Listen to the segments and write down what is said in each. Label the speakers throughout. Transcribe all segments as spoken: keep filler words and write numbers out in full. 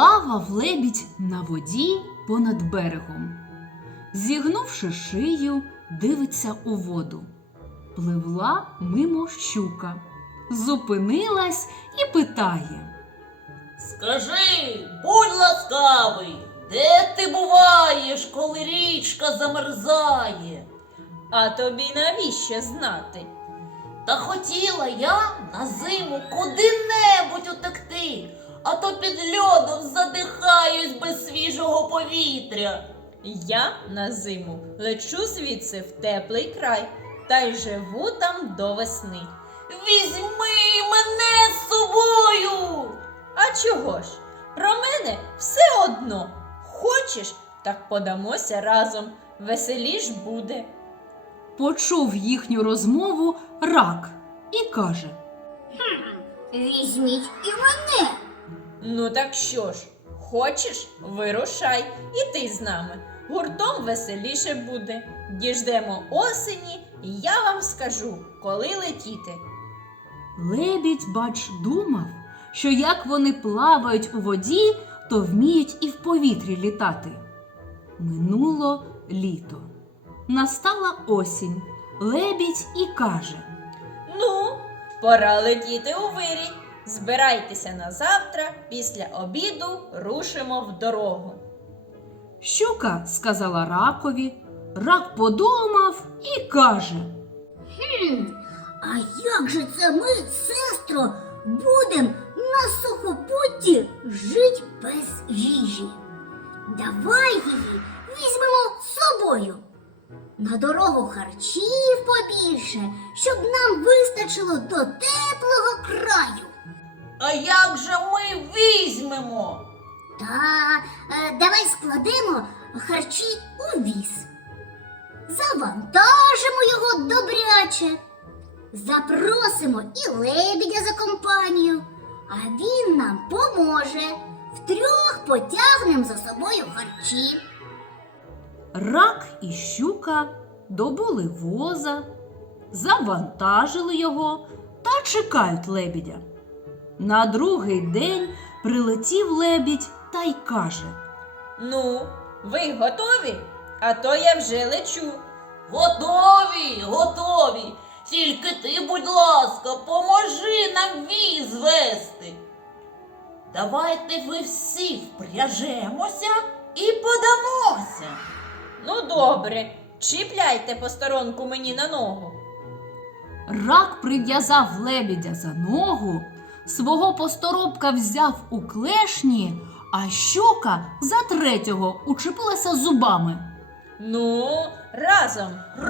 Speaker 1: Плавав лебідь на воді понад берегом. Зігнувши шию, дивиться у воду. Пливла мимо щука, зупинилась і питає:
Speaker 2: Скажи, будь ласкавий, де ти буваєш, коли річка замерзає?
Speaker 3: А тобі навіщо знати?
Speaker 2: Та хотіла я на зиму куди-небудь утекти, а то під льодом задихаюсь без свіжого повітря.
Speaker 3: Я на зиму лечу звідси в теплий край та й живу там до весни.
Speaker 2: Візьми мене з собою!
Speaker 3: А чого ж? Про мене все одно. Хочеш, так подамося разом. Веселіш буде.
Speaker 1: Почув їхню розмову рак і каже:
Speaker 4: Візьміть і мене.
Speaker 3: Ну так що ж, хочеш, вирушай, і ти з нами. Гуртом веселіше буде. Діждемо осені, і я вам скажу, коли летіти.
Speaker 1: Лебідь, бач, думав, що як вони плавають у воді, то вміють і в повітрі літати. Минуло літо. Настала осінь. Лебідь і каже:
Speaker 3: Ну, пора летіти у вирій. Збирайтеся на завтра, після обіду рушимо в дорогу.
Speaker 1: Щука сказала ракові, рак подумав і каже:
Speaker 4: Хм, а як же це ми, сестро, будем на сухопутті жить без їжі? Давай її візьмемо з собою. На дорогу харчів побільше, щоб нам вистачило до теплого краю.
Speaker 2: А як же ми візьмемо?
Speaker 4: Та е, давай складемо харчі у віз. Завантажимо його добряче. Запросимо і лебедя за компанію, а він нам поможе. Втрьох потягнемо за собою харчі.
Speaker 1: рак і щука добули воза, завантажили його та чекають лебідя. На другий день прилетів лебідь та й каже:
Speaker 3: Ну, ви готові? А то я вже лечу.
Speaker 2: Готові, готові. Тільки ти, будь ласка, поможи нам віз вести. Давайте ви всі впряжемося і подамося.
Speaker 3: Ну добре, чіпляйте посторонку мені на ногу.
Speaker 1: Рак прив'язав лебідя за ногу, свого посторобка взяв у клешні, а щука за третього учепилася зубами.
Speaker 3: Ну, разом.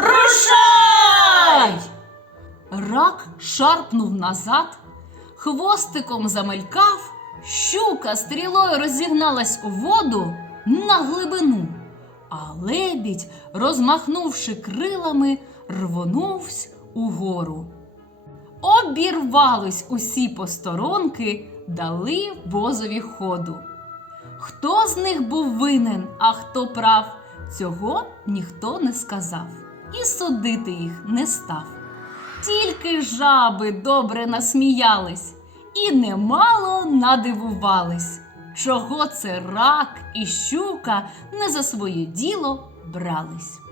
Speaker 2: Рушай!
Speaker 1: Рак шарпнув назад, хвостиком замелькав, щука стрілою розігналась у воду на глибину, а лебідь, розмахнувши крилами, рвонувсь угору. Обірвались усі посторонки, дали возові ходу. Хто з них був винен, а хто прав, цього ніхто не сказав і судити їх не став. Тільки жаби добре насміялись і немало надивувались, чого це рак і щука не за своє діло брались.